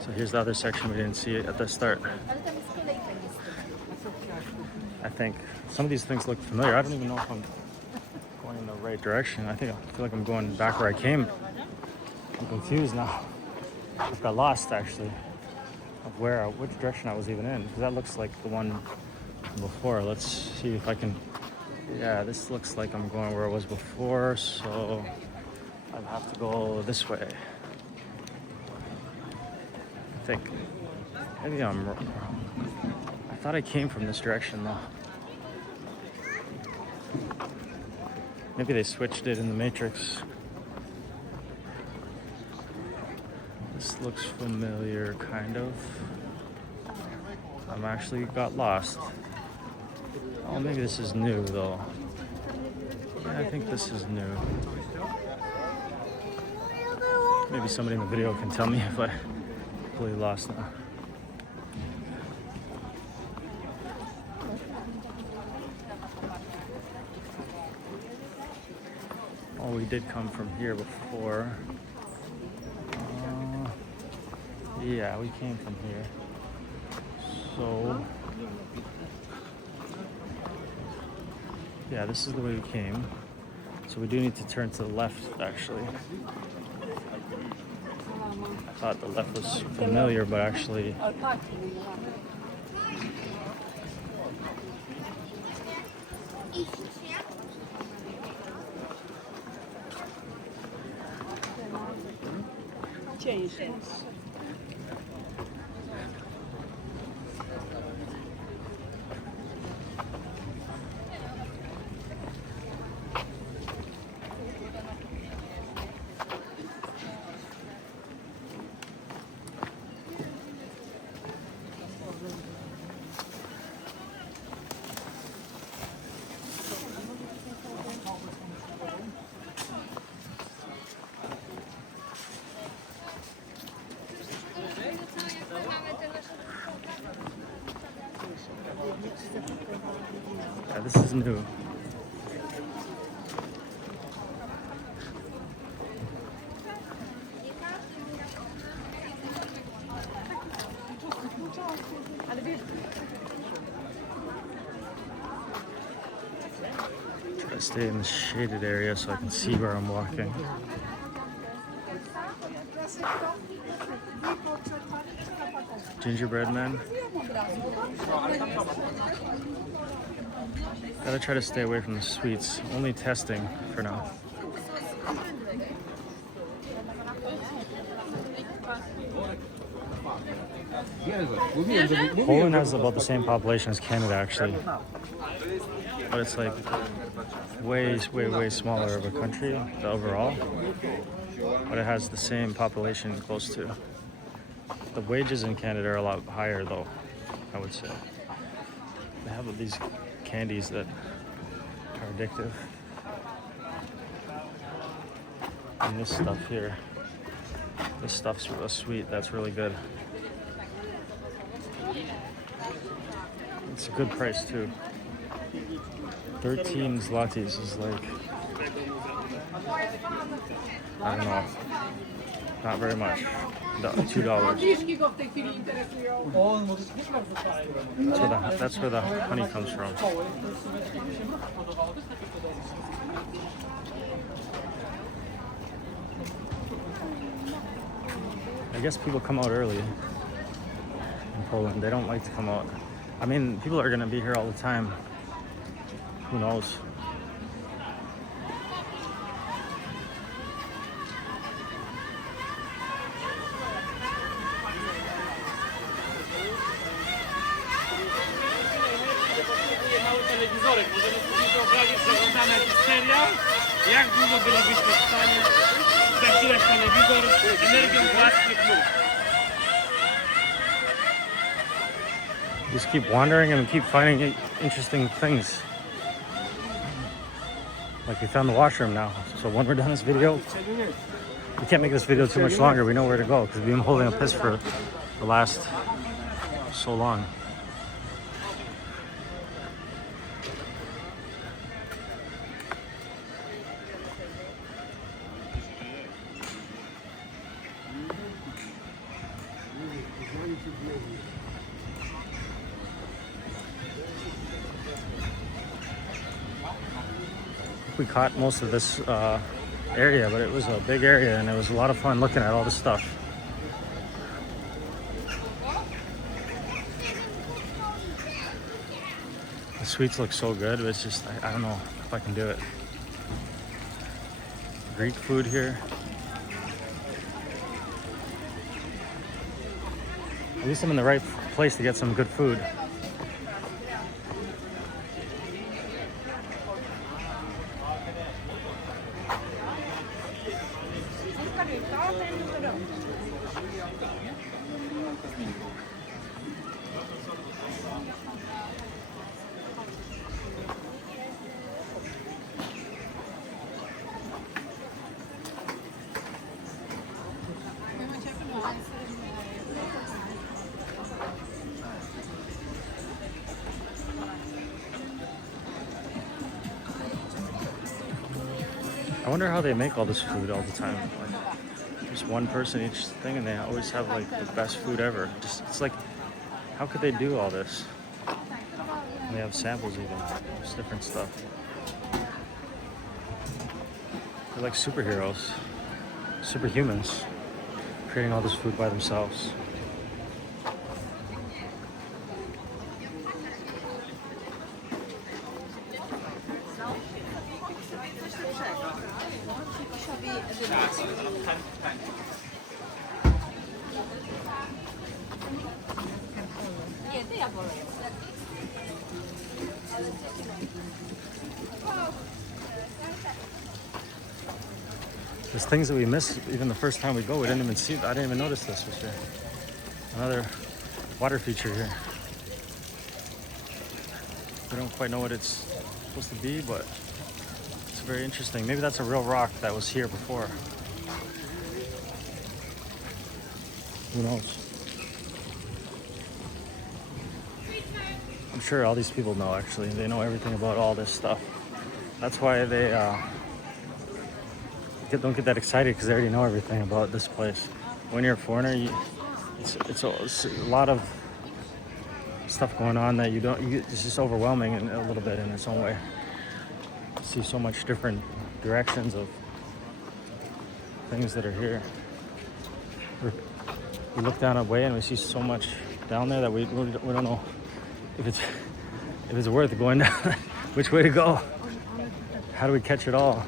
so here's the other section we didn't see at the start. I think some of these things look familiar. I don't even know if I'm going in the right direction. I feel like I'm going back where I came. I'm confused now. I got lost actually of which direction I was even in, because that looks like the one before. Let's see if I can. Yeah, this looks like I'm going where I was before, so I have to go this way. I think maybe I'm wrong. I thought I came from this direction though. Maybe they switched it in the Matrix. This looks familiar, kind of. I'm actually got lost. Oh, maybe this is new though. Yeah, I think this is new. Maybe somebody in the video can tell me if I completely lost now. Oh, we did come from here before. Yeah, we came from here. So, yeah, this is the way we came. So we do need to turn to the left, actually. I thought the left was familiar, but actually yeah, this is new. Try to stay in the shaded area so I can see where I'm walking. Gingerbread man. Gotta try to stay away from the sweets. Only testing for now. Poland has about the same population as Canada actually. But it's like way smaller of a country overall. But it has the same population close to. The wages in Canada are a lot higher though, I would say. They have these candies that are addictive. And this stuff here, this stuff's real sweet, that's really good. It's a good price too. 13 zlotys is like, I don't know, not very much. $2. That's where the honey comes from. I guess people come out early in Poland. They don't like to come out. I mean, people are gonna be here all the time. Who knows? Telewizorek, możemy sobie wyobrazić, że oglądamy jakiś serial, jak długo bylibyśmy w stanie zasilać telewizor energią własnych nóg. Just keep wandering and keep finding interesting things. Like we found the washroom now. So when we're done this video, we can't make this video too much longer. We know where to go because we've been holding a piss for the last so long. We caught most of this area, but it was a big area and it was a lot of fun looking at all the stuff. The sweets look so good, but it's just, I don't know if I can do it. Greek food here. At least I'm in the right place to get some good food. I wonder how they make all this food all the time. Like, just one person each thing, and they always have like the best food ever. Just, it's like, how could they do all this? And they have samples even, just different stuff. They're like superheroes, superhumans. creating all this food by themselves. Nie, to ja wolę. There's things that we miss even the first time we go. We didn't even see. I didn't even notice this was here. Another water feature here. We don't quite know what it's supposed to be, but it's very interesting. Maybe that's a real rock that was here before. Who knows? I'm sure all these people know, actually. They know everything about all this stuff. That's why they don't get that excited, because they already know everything about this place. When you're a foreigner, it's a lot of stuff going on that it's just overwhelming in a little bit in its own way. You see so much different directions of things that are here. We look down a way and we see so much down there that we don't know if it's worth going down, which way to go. How do we catch it all?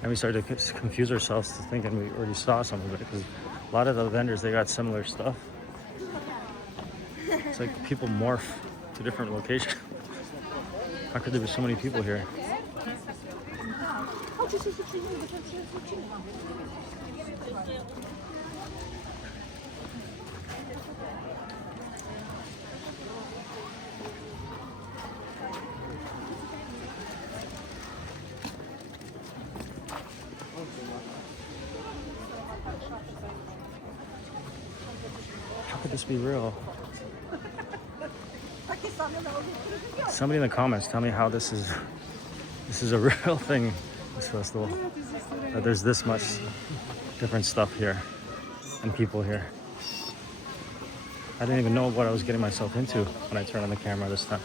And we started to confuse ourselves to thinking we already saw some of it, because a lot of the vendors, they got similar stuff. It's like people morph to different locations. How could there be so many people here? How could this be real? Somebody in the comments tell me how this is a real thing, this festival. That there's this much different stuff here and people here. I didn't even know what I was getting myself into when I turned on the camera this time.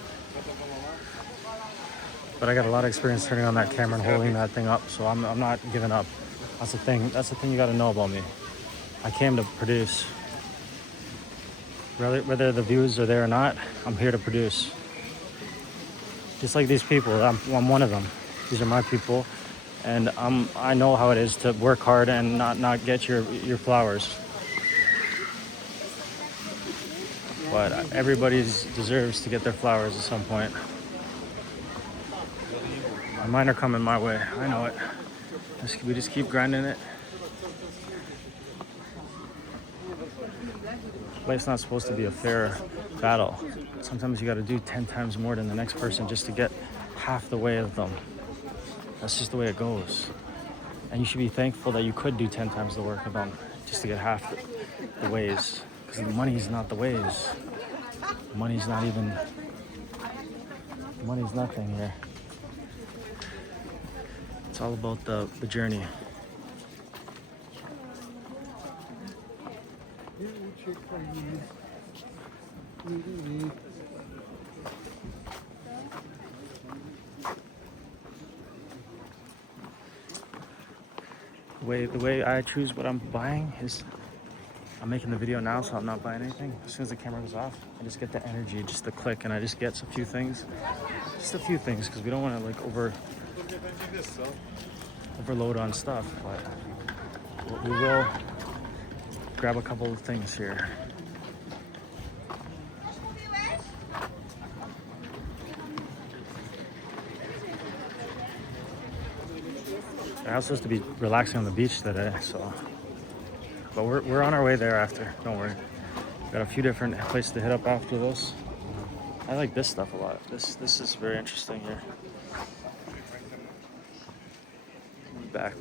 But I got a lot of experience turning on that camera and holding that thing up, so I'm not giving up. That's the thing you gotta know about me. I came to produce. Whether the views are there or not, I'm here to produce. Just like these people, I'm one of them. These are my people, and I know how it is to work hard and not get your flowers. But everybody deserves to get their flowers at some point. Mine are coming my way. I know it. We just keep grinding it. Life's not supposed to be a fair battle. Sometimes you got to do 10 times more than the next person just to get half the way of them. That's just the way it goes. And you should be thankful that you could do 10 times the work of them just to get half the ways. Because the money's not the ways. Money's nothing here. It's all about the journey. The way I choose what I'm buying is I'm making the video now, so I'm not buying anything. As soon as the camera goes off, I just get the energy, just the click, and I just get a few things. Just a few things, because we don't want to like overload on stuff, but we will grab a couple of things here. I was supposed to be relaxing on the beach today, but we're on our way there after. Don't worry. Got a few different places to hit up after this. I like this stuff a lot. This is very interesting here.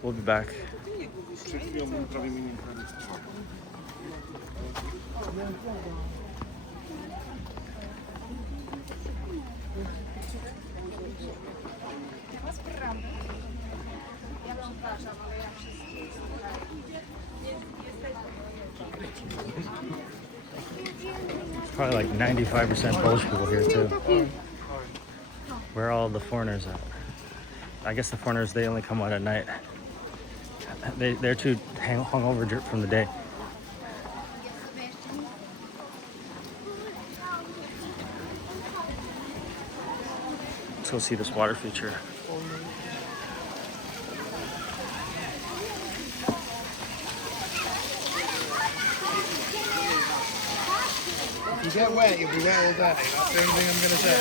We'll be back. probably like 95% Polish people here too. Where are all the foreigners at? I guess the foreigners, they only come out at night. They're too hungover from the day. Let's go see this water feature. If you get wet, you'll be wet all day. That's the only thing I'm going to say.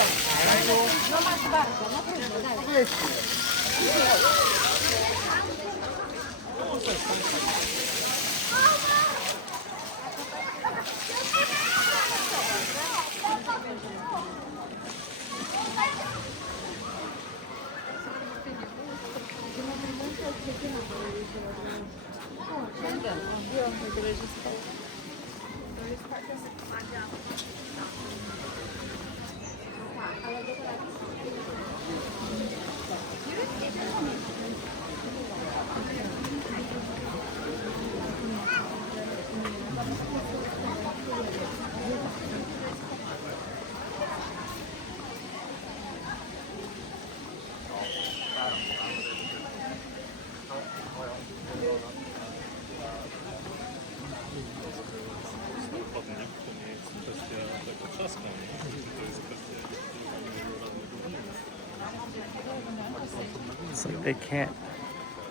It's like they can't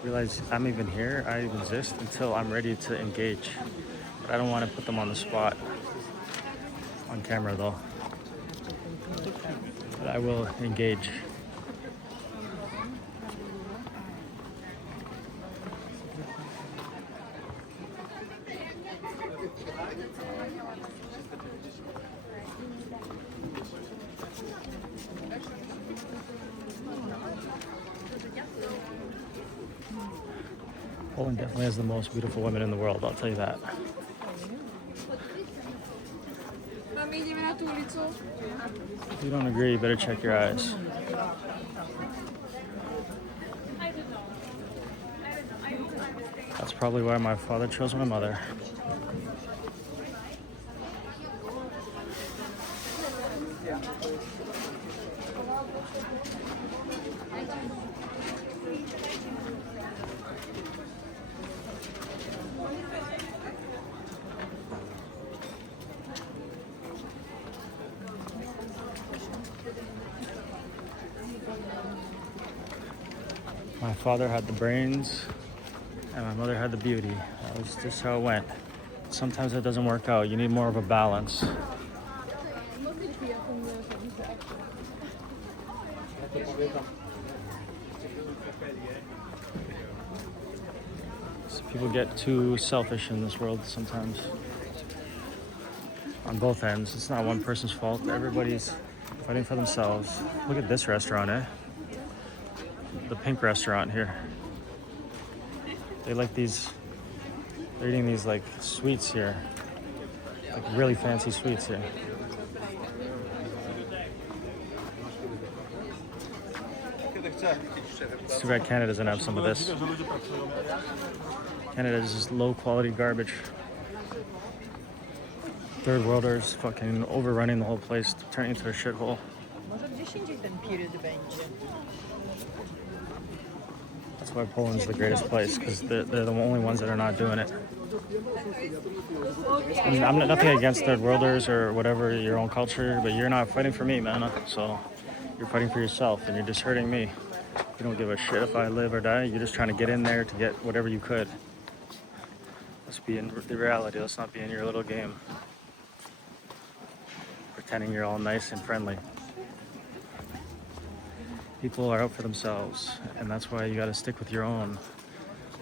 realize I'm even here, I exist, until I'm ready to engage. But I don't want to put them on the spot on camera though. But I will engage. Poland definitely has the most beautiful women in the world, I'll tell you that. If you don't agree, you better check your eyes. That's probably why my father chose my mother. My father had the brains and my mother had the beauty. That was just how it went. Sometimes it doesn't work out. You need more of a balance. So people get too selfish in this world sometimes. On both ends. It's not one person's fault. Everybody's fighting for themselves. Look at this restaurant, eh? The pink restaurant here. They like these, they're eating these like sweets here. Like really fancy sweets here. It's too bad Canada doesn't have some of this. Canada is just low quality garbage. Third worlders fucking overrunning the whole place, turning into a shithole. That's why Poland's the greatest place, because they're the only ones that are not doing it. I mean, I'm nothing against third worlders or whatever, your own culture, but you're not fighting for me, man. So you're fighting for yourself, and you're just hurting me. You don't give a shit if I live or die. You're just trying to get in there to get whatever you could. Let's be in the reality. Let's not be in your little game, pretending you're all nice and friendly. People are out for themselves, and that's why you got to stick with your own,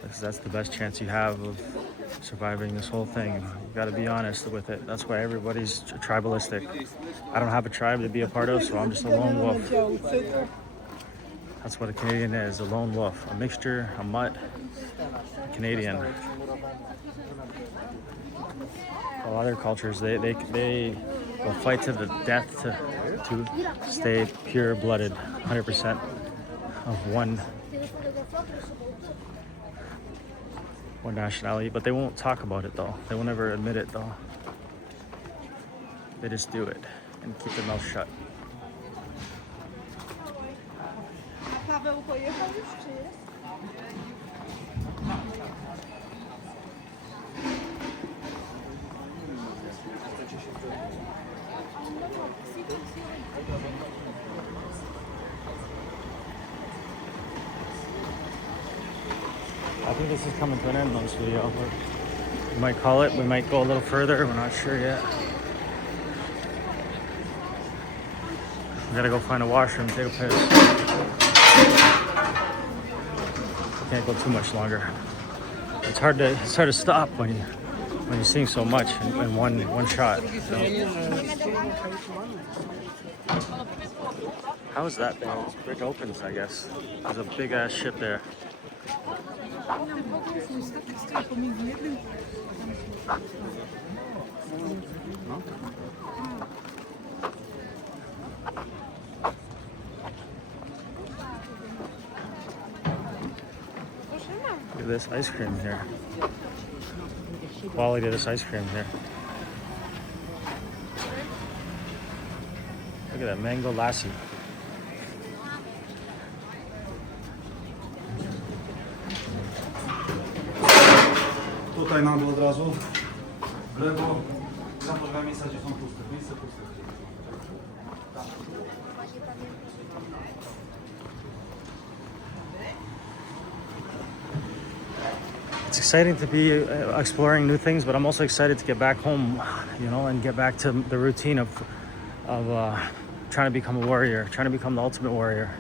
because that's the best chance you have of surviving this whole thing. You got to be honest with it. That's why everybody's tribalistic. I don't have a tribe to be a part of, so I'm just a lone wolf. That's what a Canadian is, a lone wolf, a mixture, a mutt, a Canadian. All other cultures, they will fight to the death to stay pure-blooded, 100% of one nationality, but they won't talk about it though. They will never admit it though. They just do it and keep their mouth shut. A Paweł pojechał już, czy jest? I think this is coming to an end on this video. We might call it, we might go a little further, we're not sure yet. We gotta go find a washroom, take a piss. Can't go too much longer. It's hard to stop when you're seeing so much in one shot. You know? How is that there? This bridge opens, I guess. There's a big ass ship there. Look at this ice cream here. Quality of this ice cream here. Look at that mango lassi. Tutaj na dół od razu. W lewo. Tam dwa miejsca, gdzie są puste. Miejsce puste. It's exciting to be exploring new things, but I'm also excited to get back home, you know, and get back to the routine of trying to become a warrior, trying to become the ultimate warrior,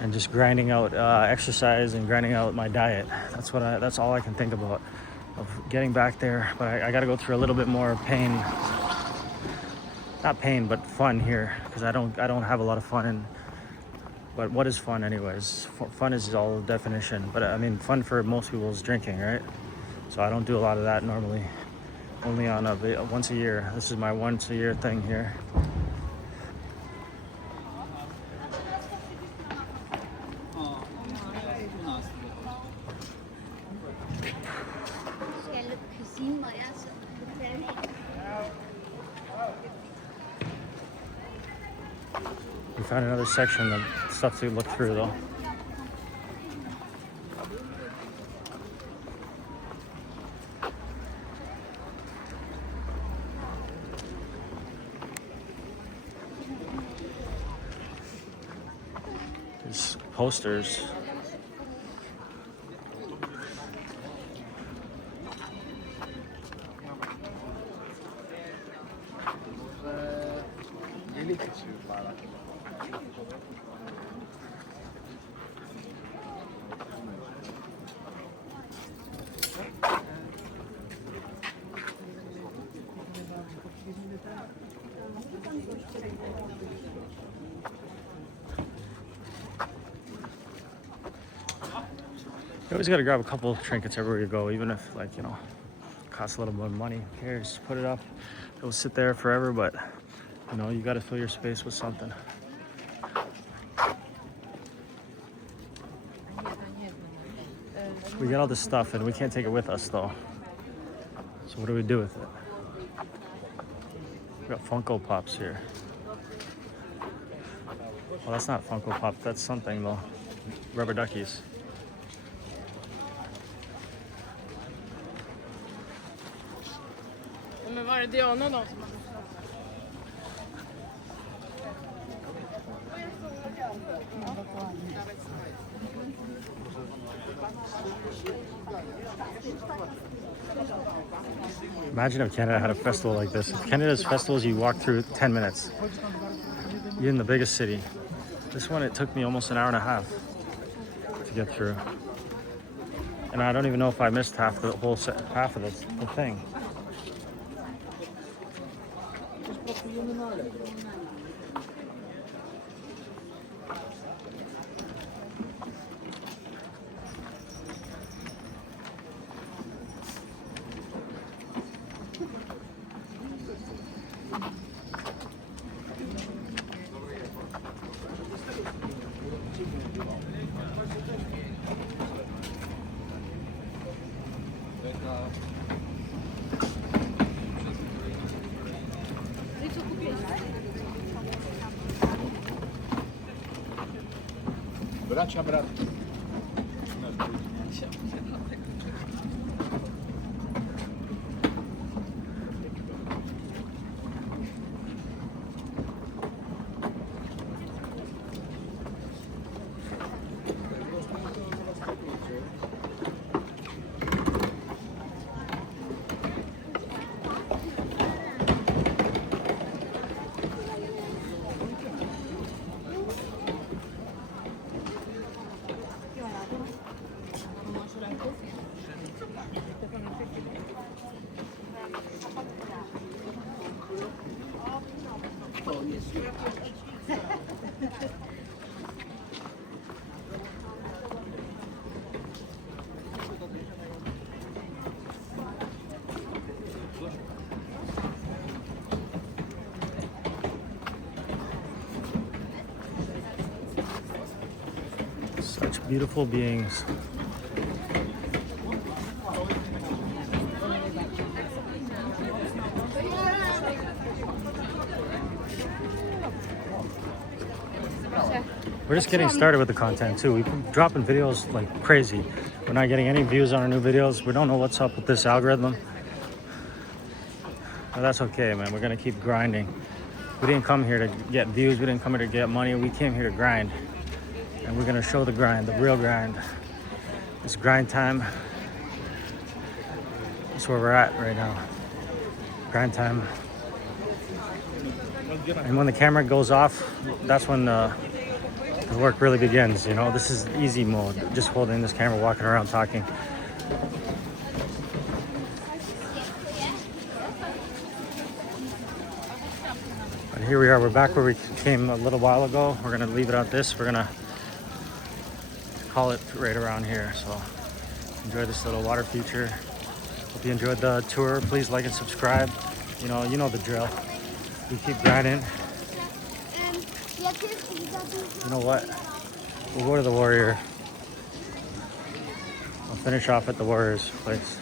and just grinding out exercise and grinding out my diet. That's all I can think about, of getting back there. But I got to go through a little bit more pain, not pain, but fun here, because I don't have a lot of fun. But what is fun anyways? Fun is all definition, but I mean, fun for most people is drinking, right? So I don't do a lot of that normally, only on once a year. This is my once a year thing here. We found another section of stuff to look through though. There's posters. You always gotta grab a couple trinkets everywhere you go, even if, like, you know, it costs a little more money. Who cares? Put it up. It'll sit there forever, but you know, you gotta fill your space with something. We got all this stuff and we can't take it with us though. So what do we do with it? We got Funko Pops here. Well, that's not Funko Pop, that's something though. Rubber duckies. Men var det Diana då som Imagine if Canada had a festival like this. If Canada's festivals, you walk through 10 minutes. You're in the biggest city. This one, it took me almost an hour and a half to get through. And I don't even know if I missed half the thing. Bracia, bratki. Such beautiful beings. We're just getting started with the content too. We've been dropping videos like crazy. We're not getting any views on our new videos. We don't know what's up with this algorithm. But that's okay, man. We're gonna keep grinding. We didn't come here to get views. We didn't come here to get money. We came here to grind. And we're gonna show the grind, the real grind. It's grind time. That's where we're at right now. Grind time. And when the camera goes off, that's when the work really begins. You know, this is easy mode. Just holding this camera, walking around, talking. But here we are. We're back where we came a little while ago. We're gonna leave it at this. We're gonna call it right around here. So enjoy this little water feature. Hope you enjoyed the tour. Please like and subscribe. You know the drill. We keep grinding. You know what? We'll go to the Warrior. I'll finish off at the Warrior's place.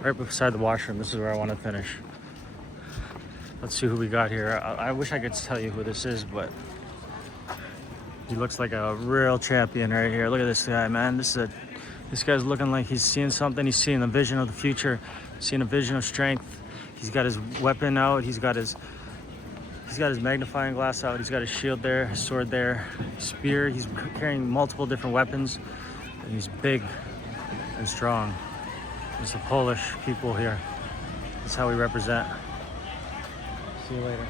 Right beside the washroom. This is where I want to finish. Let's see who we got here. I wish I could tell you who this is, but he looks like a real champion right here. Look at this guy, man. This guy's looking like he's seeing something. He's seeing a vision of the future, seeing a vision of strength. He's got his weapon out. He's got his magnifying glass out. He's got his shield there, his sword there, his spear. He's carrying multiple different weapons, and he's big and strong. It's the Polish people here. That's how we represent. See you later.